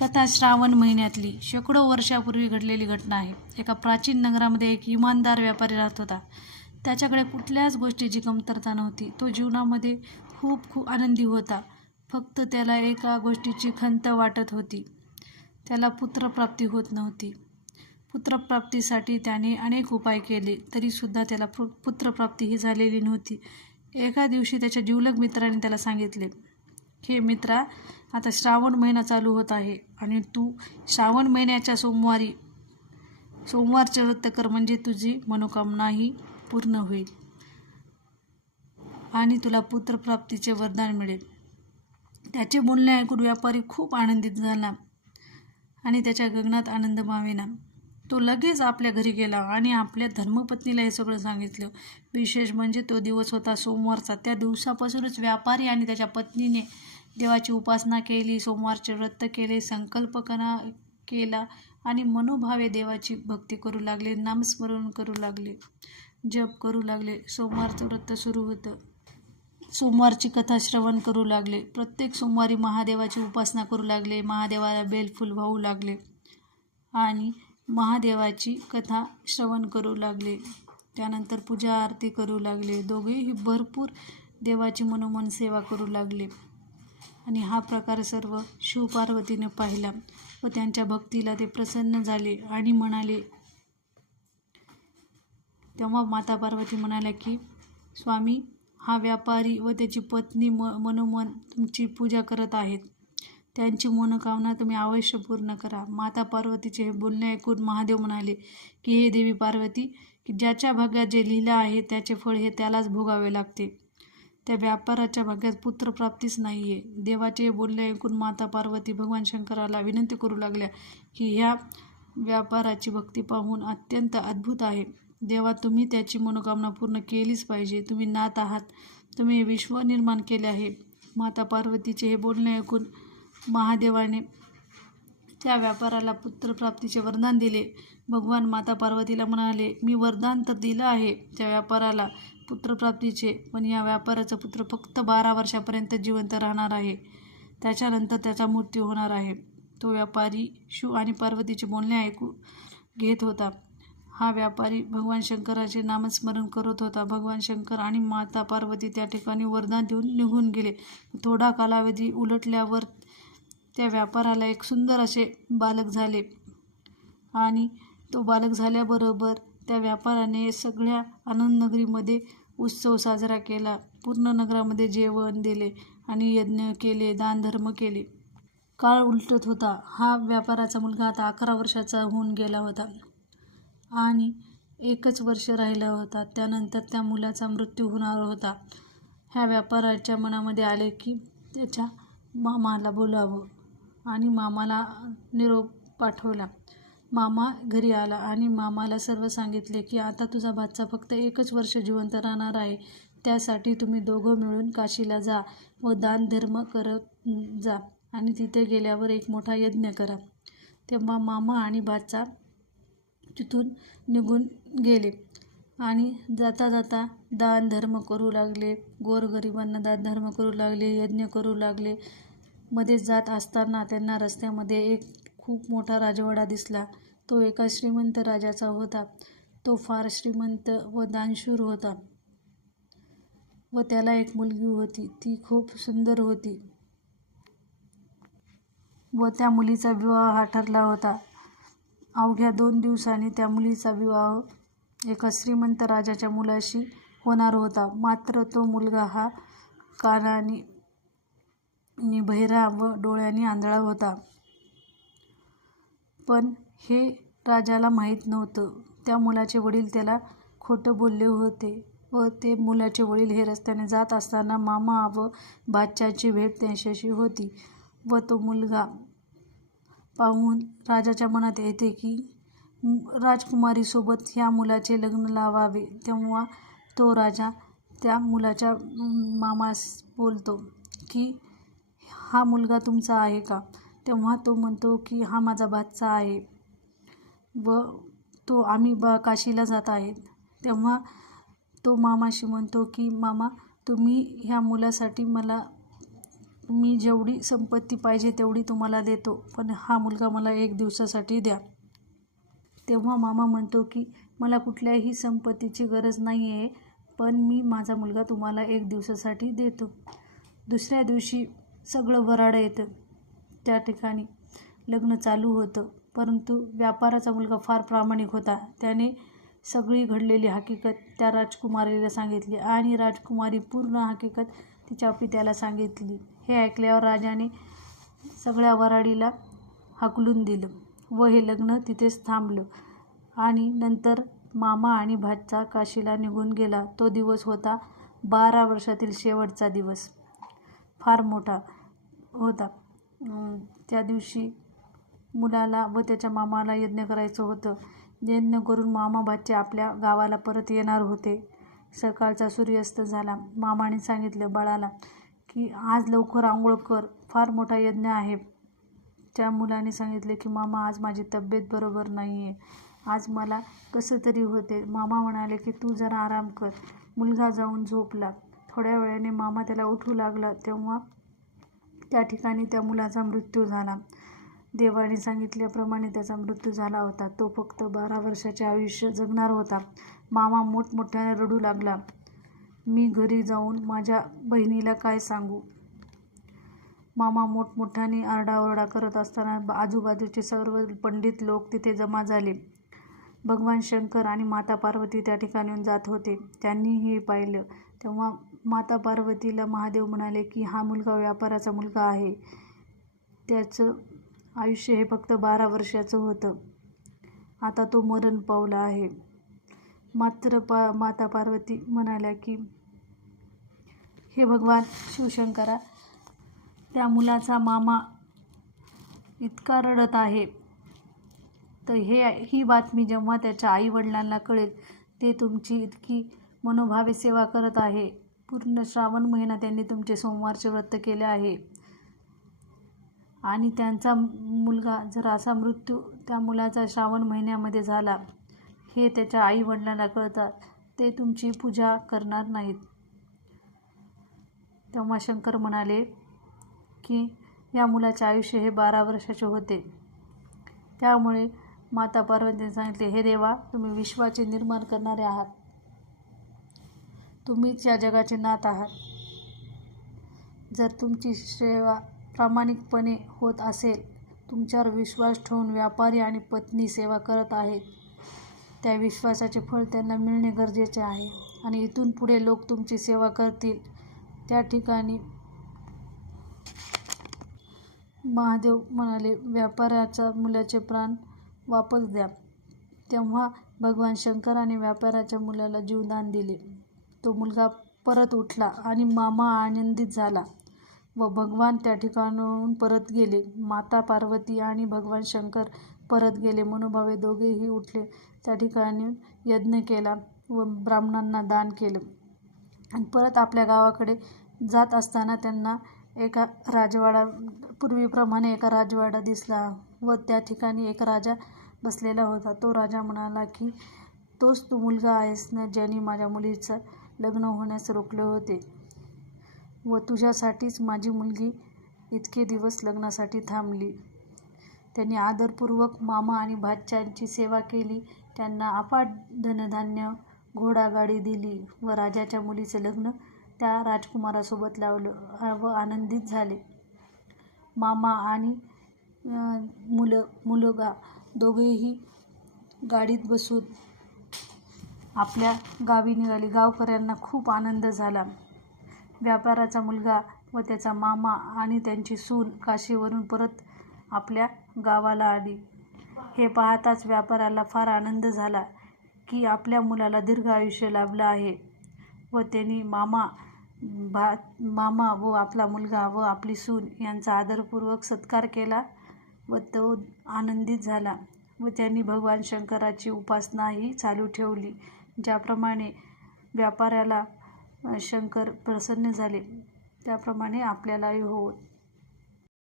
कथा श्रावण महिन्यातली शेकडो वर्षापूर्वी घडलेली घटना आहे. एका प्राचीन नगरामध्ये एक इमानदार व्यापारी राहत होता. त्याच्याकडे कुठल्याच गोष्टीची कमतरता नव्हती. तो जीवनामध्ये खूप खूप आनंदी होता. फक्त त्याला एका गोष्टीची खंत वाटत होती. त्याला पुत्रप्राप्ती होत नव्हती. पुत्रप्राप्तीसाठी त्याने अनेक उपाय केले तरीसुद्धा त्याला पु पुत्रप्राप्ती ही झालेली नव्हती. एका दिवशी त्याच्या जिवलग मित्राने त्याला सांगितले हे मित्रा आता श्रावण महिना चालू होत आहे आणि तू श्रावण महिन्याच्या सोमवारी सोमवारचे व्रत कर म्हणजे तुझी मनोकामनाही पूर्ण होईल. आणि तुला पुत्रप्राप्तीचे वरदान मिळेल. त्याचे बोलणे ऐकून व्यापारी खूप आनंदित झाला आणि त्याच्या गगनात आनंद मावेना तो लगेच आपल्या घरी गेला आणि आपल्या धर्मपत्नीला हे सगळं सांगितलं. विशेष म्हणजे तो दिवस होता सोमवारचा. त्या दिवसापासूनच व्यापारी आणि त्याच्या पत्नीने देवाची उपासना केली सोमवारचे व्रत केले संकल्पना केला आणि मनोभावे देवाची भक्ती करू लागले नामस्मरण करू लागले जप करू लागले सोमवारचं व्रत सुरू होतं. सोमवारची कथा श्रवण करू लागले प्रत्येक सोमवारी महादेवाची उपासना करू लागले महादेवाला बेलफूल वाहू लागले आणि महादेवाची कथा श्रवण करू लागले. त्यानंतर पूजा आरती करू लागले दोघेही भरपूर देवाची मनोमन सेवा करू लागले. आणि हा प्रकार सर्व शिवपार्वतीने पाहिला व त्यांच्या भक्तीला ते प्रसन्न झाले आणि म्हणाले तेव्हा माता पार्वती म्हणाल्या की स्वामी हा व्यापारी व त्याची पत्नी म मनोमन तुमची पूजा करत आहेत. त्यांची मनोकामना तुम्ही अवश्य पूर्ण करा. माता पार्वतीचे हे बोलणे ऐकून महादेव म्हणाले की हे देवी पार्वती की ज्याच्या भागात जे लिहिलं आहे त्याचे फळ हे त्यालाच भोगावे लागते. त्या व्यापाराच्या भाग्यात पुत्रप्राप्तीच नाही आहे देवाचे हे बोलणे ऐकून माता पार्वती भगवान शंकराला विनंती करू लागल्या की ह्या व्यापाराची भक्ती पाहून अत्यंत अद्भुत आहे. देवा तुम्ही त्याची मनोकामना पूर्ण केलीच पाहिजे. तुम्ही नाथ आहात. तुम्ही हे विश्व निर्माण केले आहे. माता पार्वतीचे हे बोलणे ऐकून महादेवाने त्या व्यापाराला पुत्रप्राप्तीचे वरदान दिले. भगवान माता पार्वतीला म्हणाले मी वरदान तर दिलं आहे. त्या व्यापाराला पुत्रप्राप्तीचे पण या व्यापाराचा पुत्र फक्त बारा वर्षापर्यंत जिवंत राहणार आहे. त्याच्यानंतर त्याचा मृत्यू होणार आहे. तो व्यापारी शिव आणि पार्वतीचे बोलणे ऐकू घेत होता. हा व्यापारी भगवान शंकराचे नामस्मरण करत होता. भगवान शंकर आणि माता पार्वती त्या ठिकाणी वरदान देऊन निघून गेले. थोडा कालावधी उलटल्यावर त्या व्यापाराला एक सुंदर असे बालक झाले. आणि तो बालक झाल्याबरोबर त्या व्यापाराने सगळ्या आनंद नगरीमध्ये उत्सव साजरा केला. पूर्ण नगरामध्ये जेवण दिले आणि यज्ञ केले दानधर्म केले. काळ उलटत होता. हा व्यापाराचा मुलगा आता अकरा वर्षाचा होऊन गेला होता आणि एकच वर्ष राहिला होता. त्यानंतर त्या मुलाचा मृत्यू होणार होता. ह्या व्यापाराच्या मनामध्ये आले की त्याच्या मामाला बोलावं आणि मामाला निरोप पाठवला. मामा घरी आला आणि मामाला सर्व सांगितले की आता तुझा भाचा फक्त एकच वर्ष जिवंत राहणार आहे. त्यासाठी तुम्ही दोघं मिळून काशीला जा व दानधर्म करत जा आणि तिथे गेल्यावर एक मोठा यज्ञ करा. तेव्हा मामा आणि भाचा तिथून निघून गेले आणि जाता जाता दान धर्म करू लागले गोरगरिबांना दान धर्म करू लागले यज्ञ करू लागले. मध्ये जात असताना त्यांना रस्त्यामध्ये एक खूप मोठा राजवाडा दिसला. तो एका श्रीमंत राजाचा होता. तो फार श्रीमंत व दानशूर होता. व त्याला एक मुलगी होती. ती खूप सुंदर होती. व त्या मुलीचा विवाह हा ठरला होता. अवघ्या दोन दिवसांनी त्या मुलीचा विवाह एका श्रीमंत राजाच्या मुलाशी होणार होता. मात्र तो मुलगा हा कानाने बहिरा व डोळ्यांनी आंधळा होता. पण हे राजाला माहीत नव्हतं. त्या मुलाचे वडील त्याला खोटं बोलले होते व ते मुलाचे वडील हे रस्त्याने जात असताना मामा व बादशाची भेट त्यांच्याशी होती व तो मुलगा पाहून राजाच्या मनात येते की राजकुमारीसोबत ह्या मुलाचे लग्न लावावे तेव्हा तो राजा त्या मुलाच्या मामास बोलतो की हा मुलगा तुमचा आहे का? तेव्हा तो म्हणतो की हा माझा बादशाह आहे. व तो आम्ही बा काशीला जात आहेत. तेव्हा तो मामाशी म्हणतो की मामा तुम्ही ह्या मुलासाठी मला मी जेवढी संपत्ती पाहिजे तेवढी तुम्हाला देतो पण हा मुलगा मला एक दिवसासाठी द्या. तेव्हा मामा म्हणतो की मला कुठल्याही संपत्तीची गरज नाही आहे पण मी माझा मुलगा तुम्हाला एक दिवसासाठी देतो. दुसऱ्या दिवशी सगळं वराडं येतं. त्या ठिकाणी लग्न चालू होतं. परंतु व्यापाराचा मुलगा फार प्रामाणिक होता. त्याने सगळी घडलेली हकीकत त्या राजकुमारीला सांगितली आणि राजकुमारी पूर्ण हकीकत तिच्या पित्याला सांगितली. हे ऐकल्यावर राजाने सगळ्या वराडीला हाकलून दिलं व हे लग्न तिथेच थांबलं आणि नंतर मामा आणि भाचा काशीला निघून गेला. तो दिवस होता बारा वर्षातील शेवटचा दिवस. फार मोठा होता. त्या दिवशी मुलाला व त्याच्या मामाला यज्ञ करायचं होतं. यज्ञ करून मामा बाच्चे आपल्या गावाला परत येणार होते. सकाळचा सूर्यास्त झाला. मामाने सांगितलं बाळाला की आज लवकर आंघोळ कर. फार मोठा यज्ञ आहे. त्या मुलाने सांगितले की मामा आज माझी तब्येत बरोबर नाही आहे आज मला कसं तरी होते. मामा म्हणाले की तू जरा आराम कर. मुलगा जाऊन झोपला. थोड्या वेळाने मामा त्याला उठू लागला. तेव्हा त्या ठिकाणी त्या मुलाचा मृत्यू झाला. देवाने सांगितल्याप्रमाणे त्याचा मृत्यू झाला होता. तो फक्त बारा वर्षाचे आयुष्य जगणार होता. मामा मोठमोठ्याने रडू लागला. मी घरी जाऊन माझ्या बहिणीला काय सांगू मामा मोठमोठ्याने आरडाओरडा करत असताना आजूबाजूचे सर्व पंडित लोक तिथे जमा झाले. भगवान शंकर आणि माता पार्वती त्या ठिकाणी जात होते. त्यांनी हे पाहिलं. तेव्हा माता पार्वतीला महादेव म्हणाले की हा मुलगा व्यापाराचा मुलगा आहे. त्याचं आयुष्य हे फक्त बारा वर्षाचं होतं. आता तो मरण पावला आहे. मात्र पा माता पार्वती म्हणाल्या की हे भगवान शिवशंकरा त्या मुलाचा मामा इतका रडत आहे. तर हे ही बातमी जेव्हा त्याच्या आईवडिलांना कळेल ते तुमची इतकी मनोभावे सेवा करत आहे. पूर्ण श्रावण महिना त्यांनी तुमचे सोमवारचे व्रत केले आहे. आणि त्यांचा मुलगा जर असा मृत्यू त्या मुलाचा श्रावण महिन्यामध्ये झाला हे त्याच्या आईवडिलांना कळतात. ते तुमची पूजा करणार नाहीत. तेव्हा शंकर म्हणाले की या मुलाचे आयुष्य हे बारा वर्षाचे होते. त्यामुळे माता पार्वतीने सांगितले हे देवा तुम्ही विश्वाचे निर्माण करणारे आहात. तुम्हीच या जगाचे नाथ आहात. जर तुमची सेवा प्रामाणिकपणे होत असेल तुमच्यावर विश्वास ठेवून व्यापारी आणि पत्नी सेवा करत आहेत. त्या विश्वासाचे फळ त्यांना मिळणे गरजेचे आहे आणि इथून पुढे लोक तुमची सेवा करतील. त्या ठिकाणी महादेव म्हणाले व्यापाऱ्याचा मुलाचे प्राण वापस द्या. तेव्हा भगवान शंकराने व्यापाऱ्याच्या मुलाला जीवदान दिले. तो मुलगा परत उठला आणि मामा आनंदित झाला व भगवान त्या ठिकाणाहून परत गेले. माता पार्वती आणि भगवान शंकर परत गेले. मनोभावे दोघेही उठले. त्या ठिकाणी यज्ञ केला व ब्राह्मणांना दान केलं. आणि परत आपल्या गावाकडे जात असताना त्यांना एका राजवाडा पूर्वीप्रमाणे एका राजवाडा दिसला व त्या ठिकाणी एक राजा बसलेला होता. तो राजा म्हणाला की तोच तू मुलगा आहेस ना ज्याने माझ्या मुलीचं लग्न होण्यास रोखले होते. व तुझ्यासाठीच माझी मुलगी इतके दिवस लग्नासाठी थांबली. त्यांनी आदरपूर्वक मामा आणि भाच्यांची सेवा केली. त्यांना अफाट धनधान्य घोडागाडी दिली व राजाच्या मुलीचं लग्न त्या राजकुमारासोबत लावलं व आनंदित झाले. मामा आणि मुलं मुलगा दोघेही गाडीत बसून आपल्या गावी निघाली. गावकऱ्यांना खूप आनंद झाला. व्यापाराचा मुलगा व त्याचा मामा आणि त्यांची सून काशीवरून परत आपल्या गावाला आली. हे पाहताच व्यापाराला फार आनंद झाला की आपल्या मुलाला दीर्घ आयुष्य लाभलं आहे व त्यांनी मामा भा मामा व आपला मुलगा व आपली सून यांचा आदरपूर्वक सत्कार केला व तो आनंदित झाला व त्यांनी भगवान शंकराची उपासनाही चालू ठेवली. ज्याप्रमाणे व्यापाऱ्याला शंकर प्रसन्न झाले त्याप्रमाणे आपल्यालाही हो